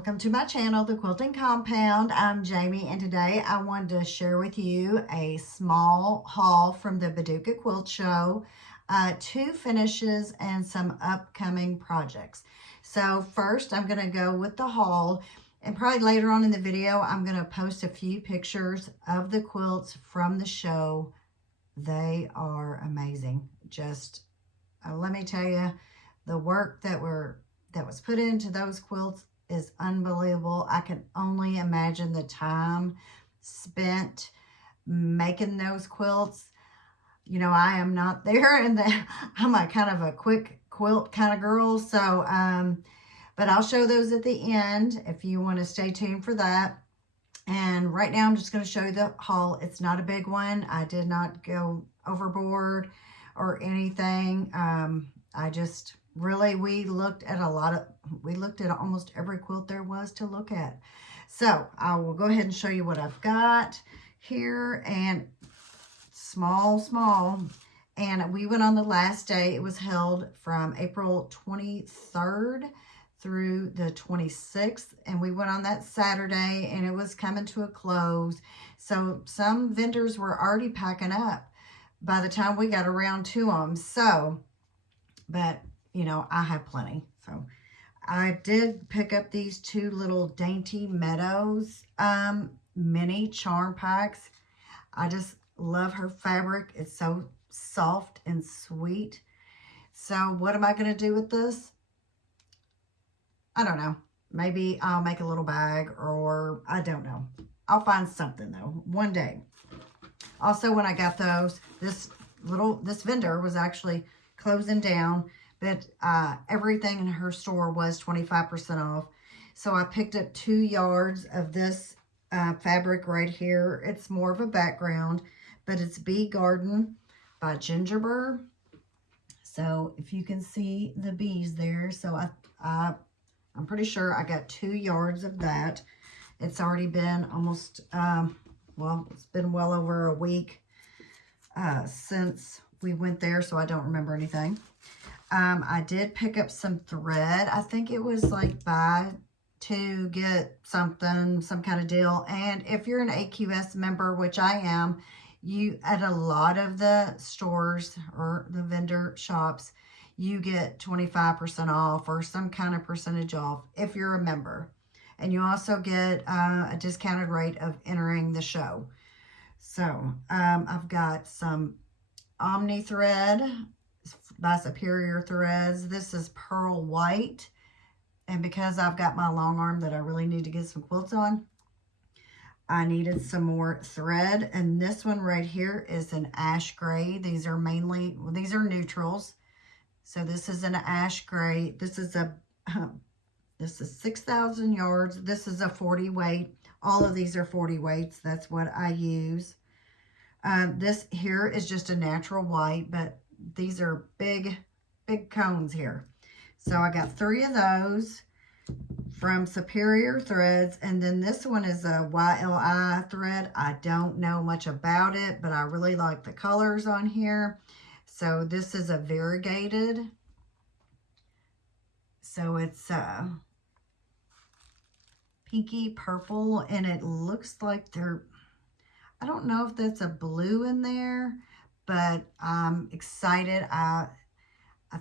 Welcome to my channel, The Quilting Compound. I'm Jamie, and today I wanted to share with you a small haul from the Paducah Quilt Show, 2 finishes and some upcoming projects. So first I'm going to go with the haul, and probably later on in the video I'm going to post a few pictures of the quilts from the show. They are amazing. Just let me tell you, the work that was put into those quilts is unbelievable. I can only imagine the time spent making those quilts. You know, I am not there, and I'm a kind of a quick quilt kind of girl. So, but I'll show those at the end if you want to stay tuned for that. And right now I'm just going to show you the haul. It's not a big one. I did not go overboard or anything. I just really, we looked at almost every quilt there was to look at. So I will go ahead and show you what I've got here, and small. And we went on the last day. It was held from April 23rd through the 26th, and we went on that Saturday, and it was coming to a close. So some vendors were already packing up by the time we got around to them. So, but you know, I have plenty. So I did pick up these 2 little Dainty Meadows mini charm packs. I just love her fabric. It's so soft and sweet. So what am I going to do with this? I don't know. Maybe I'll make a little bag, or I don't know. I'll find something though one day. Also, when I got those, this vendor was actually closing down, but everything in her store was 25% off. So I picked up 2 yards of this fabric right here. It's more of a background, but it's Bee Garden by Gingerbird. So if you can see the bees there. So I'm pretty sure I got 2 yards of that. It's already been almost, well, it's been well over a week since we went there, so I don't remember anything. I did pick up some thread. I think it was like buy 2 get something, some kind of deal. And if you're an AQS member, which I am, you at a lot of the stores or the vendor shops, you get 25% off or some kind of percentage off if you're a member. And you also get a discounted rate of entering the show. So I've got some Omni thread by Superior Threads. This is pearl white, and because I've got my long arm that I really need to get some quilts on, I needed some more thread. And this one right here is an ash gray. These are neutrals. So this is an ash gray. This is 6,000 yards. This is a 40 weight. All of these are 40 weights. That's what I use. This here is just a natural white, but these are big cones here. So I got 3 of those from Superior Threads. And then this one is a YLI thread. I don't know much about it, but I really like the colors on here. So this is a variegated. So it's pinky purple, and it looks like I don't know if that's a blue in there, but I'm excited. I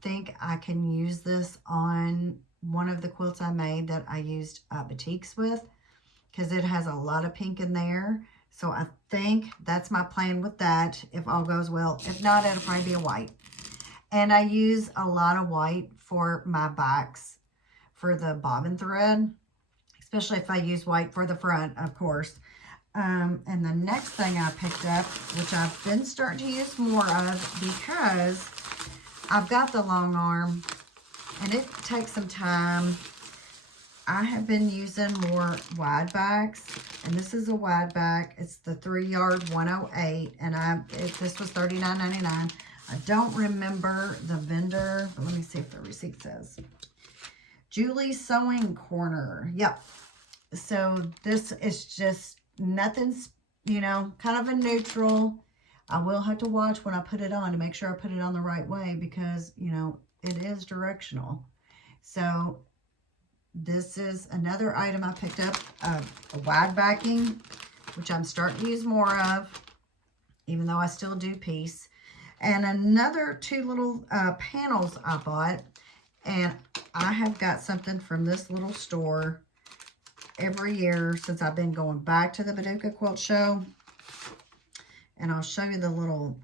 think I can use this on one of the quilts I made that I used batiks with, because it has a lot of pink in there. So I think that's my plan with that, if all goes well. If not, it'll probably be a white. And I use a lot of white for my backs for the bobbin thread, especially if I use white for the front, of course. And the next thing I picked up, which I've been starting to use more of because I've got the long arm and it takes some time. I have been using more wide backs, and this is a wide back. It's the 3 yard 108, and this was $39.99. I don't remember the vendor, but let me see if the receipt says. Julie's Sewing Corner. Yep. So this is just nothing's, you know, kind of a neutral. I will have to watch when I put it on to make sure I put it on the right way, because, you know, it is directional. So This is another item I picked up, a wide backing, which I'm starting to use more of, even though I still do piece. And another 2 little panels I bought. And I have got something from this little store every year since I've been going back to the Paducah Quilt Show. And I'll show you the little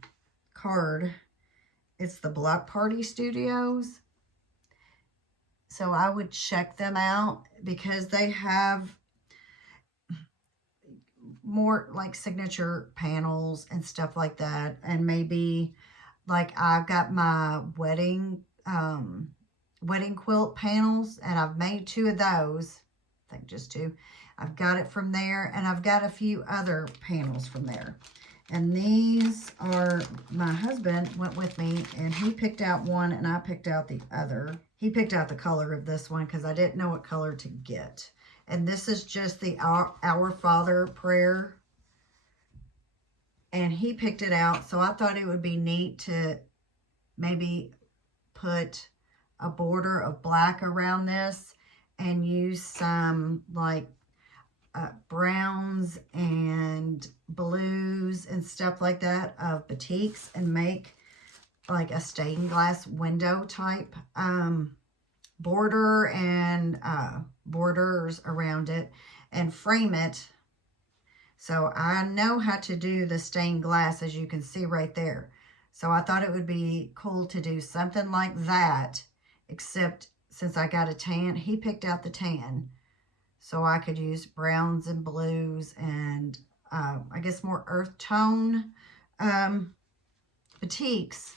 card. It's the Block Party Studios. So I would check them out because they have more like signature panels and stuff like that. And maybe like I've got my wedding quilt panels, and I've made 2 of those. I think just 2. I've got it from there, and I've got a few other panels from there. And these are, my husband went with me, and he picked out one, and I picked out the other. He picked out the color of this one because I didn't know what color to get. And this is just the Our Father prayer. And he picked it out, so I thought it would be neat to maybe put a border of black around this and use some like browns and blues and stuff like that of batiks and make like a stained glass window type border and borders around it and frame it. So I know how to do the stained glass, as you can see right there. So I thought it would be cool to do something like that, except since I got a tan, he picked out the tan. So I could use browns and blues and I guess more earth tone batiks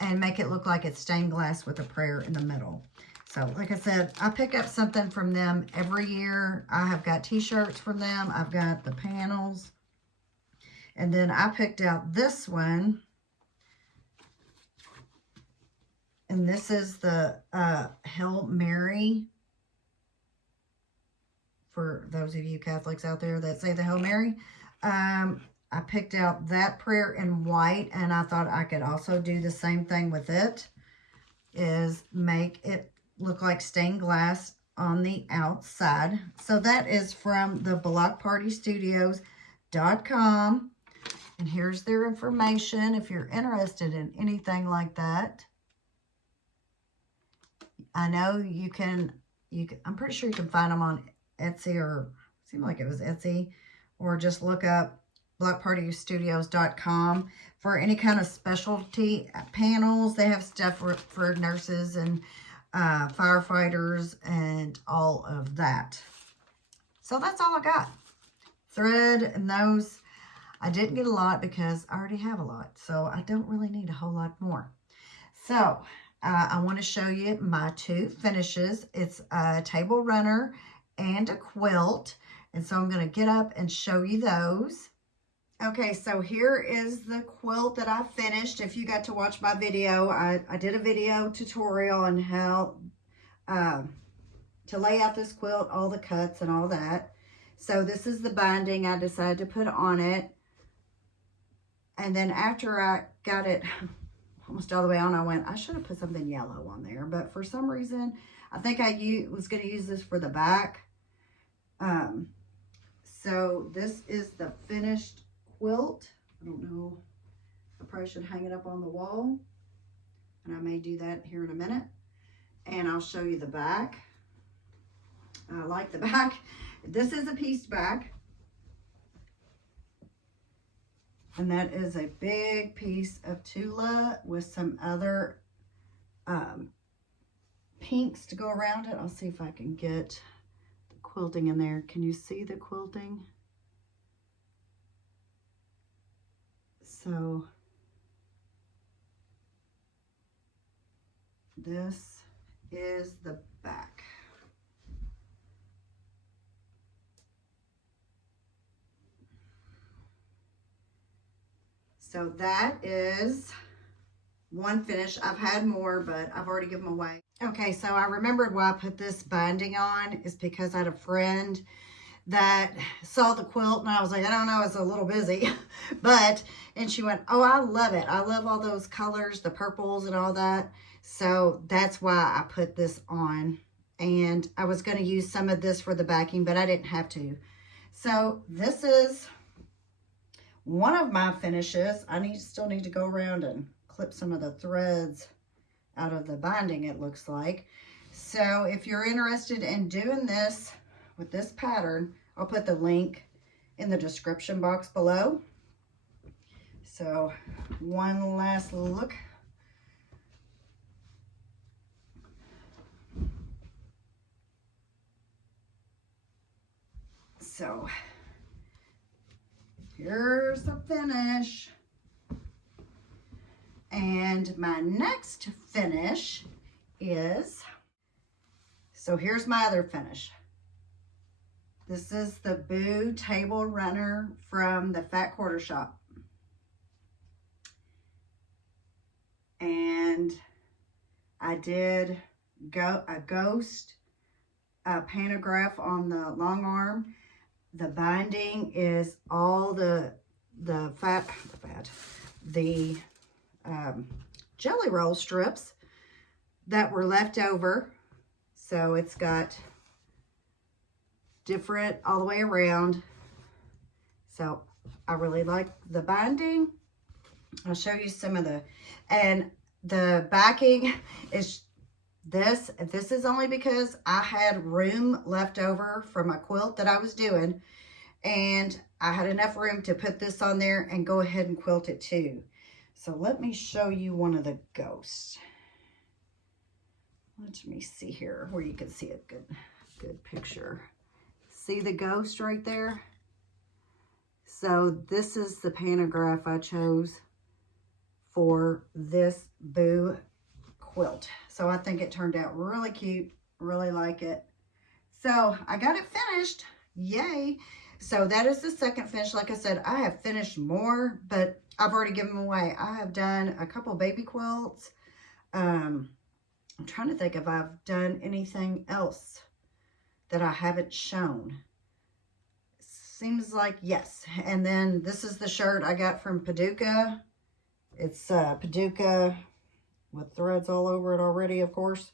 and make it look like it's stained glass with a prayer in the middle. So like I said, I pick up something from them every year. I have got t-shirts from them. I've got the panels. And then I picked out this one. And this is the Hail Mary. For those of you Catholics out there that say the Hail Mary. I picked out that prayer in white, and I thought I could also do the same thing with it, is make it look like stained glass on the outside. So that is from the blockpartystudios.com. And here's their information if you're interested in anything like that. I know you can I'm pretty sure you can find them on Etsy, or seemed like it was Etsy, or just look up blockpartystudios.com for any kind of specialty panels. They have stuff for nurses and firefighters and all of that. So that's all I got. Thread and those. I didn't get a lot because I already have a lot, so I don't really need a whole lot more. So I want to show you my 2 finishes. It's a table runner and a quilt. And so I'm going to get up and show you those. Okay, so here is the quilt that I finished. If you got to watch my video, I did a video tutorial on how to lay out this quilt, all the cuts and all that. So this is the binding I decided to put on it. And then after I got it almost all the way on, I went, I should have put something yellow on there. But for some reason, I think I was going to use this for the back. So this is the finished quilt. I don't know. I probably should hang it up on the wall. And I may do that here in a minute. And I'll show you the back. I like the back. This is a pieced back. And that is a big piece of Tula with some other pinks to go around it. I'll see if I can get the quilting in there. Can you see the quilting? So this is the back. So that is one finish. I've had more, but I've already given them away. Okay, so I remembered why I put this binding on is because I had a friend that saw the quilt and I was like, I don't know, it's a little busy. And she went, oh, I love it. I love all those colors, the purples and all that. So that's why I put this on. and I was going to use some of this for the backing, but I didn't have to. So this is one of my finishes. I still need to go around and clip some of the threads out of the binding, it looks like. So if you're interested in doing this with this pattern, I'll put the link in the description box below. So one last look. So here's the finish. And my next finish is, so here's my other finish. This is the Boo Table Runner from the Fat Quarter Shop. And I did a ghost pantograph on the long arm. The binding is all the jelly roll strips that were left over. So it's got different all the way around. So I really like the binding. I'll show you some of and the backing is this. This is only because I had room left over from a quilt that I was doing, and I had enough room to put this on there and go ahead and quilt it too. So let me show you one of the ghosts. Let me see here where you can see a good picture. See the ghost right there? So this is the pantograph I chose for this Boo quilt. So I think it turned out really cute. Really like it. So I got it finished. Yay. So that is the second finish. Like I said, I have finished more, but I've already given them away. I have done a couple baby quilts. I'm trying to think if I've done anything else that I haven't shown. Seems like yes. And then this is the shirt I got from Paducah. It's Paducah with threads all over it already, of course.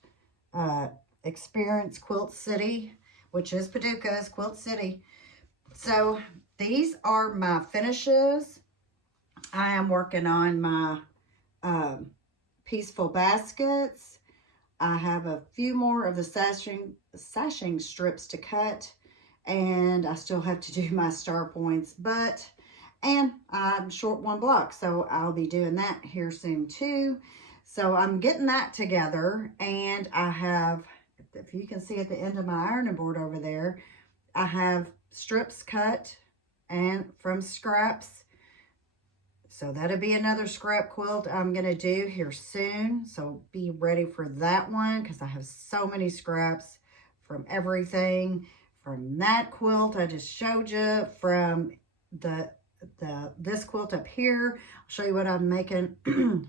Experience Quilt City, which is Paducah's Quilt City. So these are my finishes. I am working on my peaceful baskets. I have a few more of the sashing strips to cut, and I still have to do my star points, and I'm short one block, so I'll be doing that here soon too. So I'm getting that together, and I have, if you can see at the end of my ironing board over there, I have strips cut and from scraps. So that'll be another scrap quilt I'm going to do here soon. So be ready for that one, because I have so many scraps from everything. From that quilt I just showed you, from this quilt up here. I'll show you what I'm making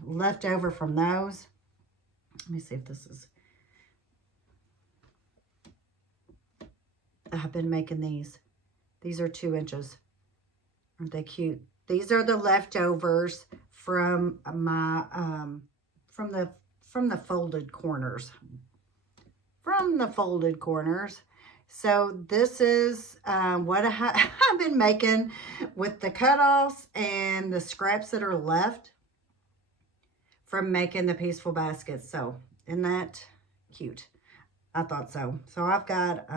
left over from those. Let me see if this is... I've been making these. These are 2 inches. Aren't they cute? These are the leftovers from my from the folded corners. From the folded corners. So this is what I've been making with the cutoffs and the scraps that are left from making the peaceful baskets. So isn't that cute? I thought so. So I've got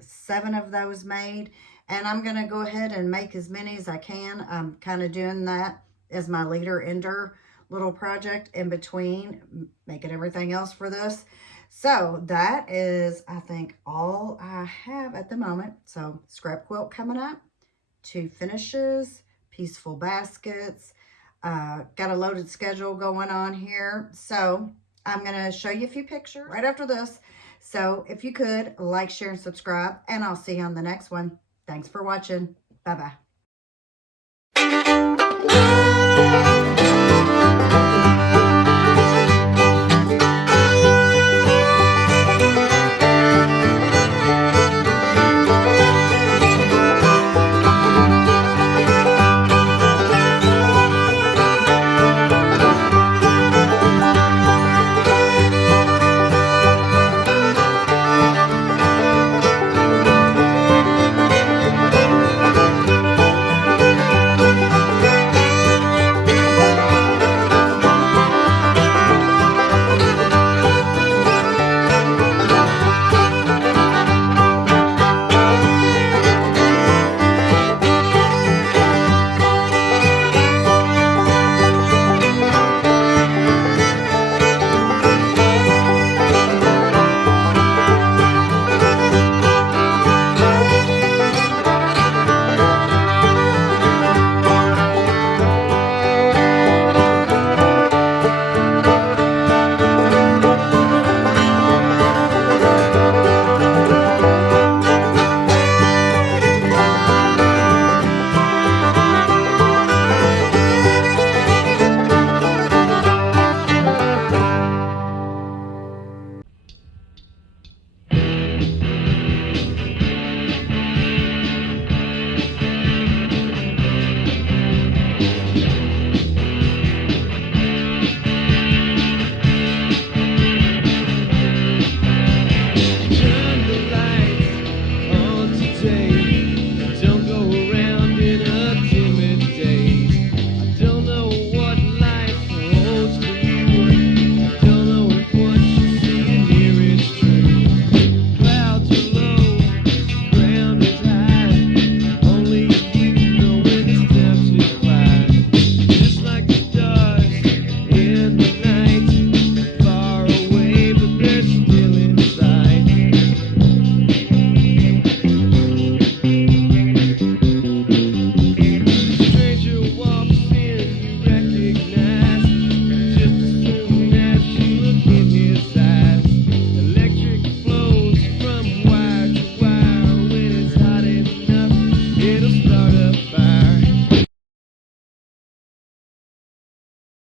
7 of those made, and I'm going to go ahead and make as many as I can. I'm kind of doing that as my leader ender little project in between making everything else for this. So that is, I think, all I have at the moment. So scrap quilt coming up, 2 finishes, peaceful baskets, got a loaded schedule going on here. So I'm going to show you a few pictures right after this. So if you could, like, share, and subscribe, and I'll see you on the next one. Thanks for watching. Bye-bye.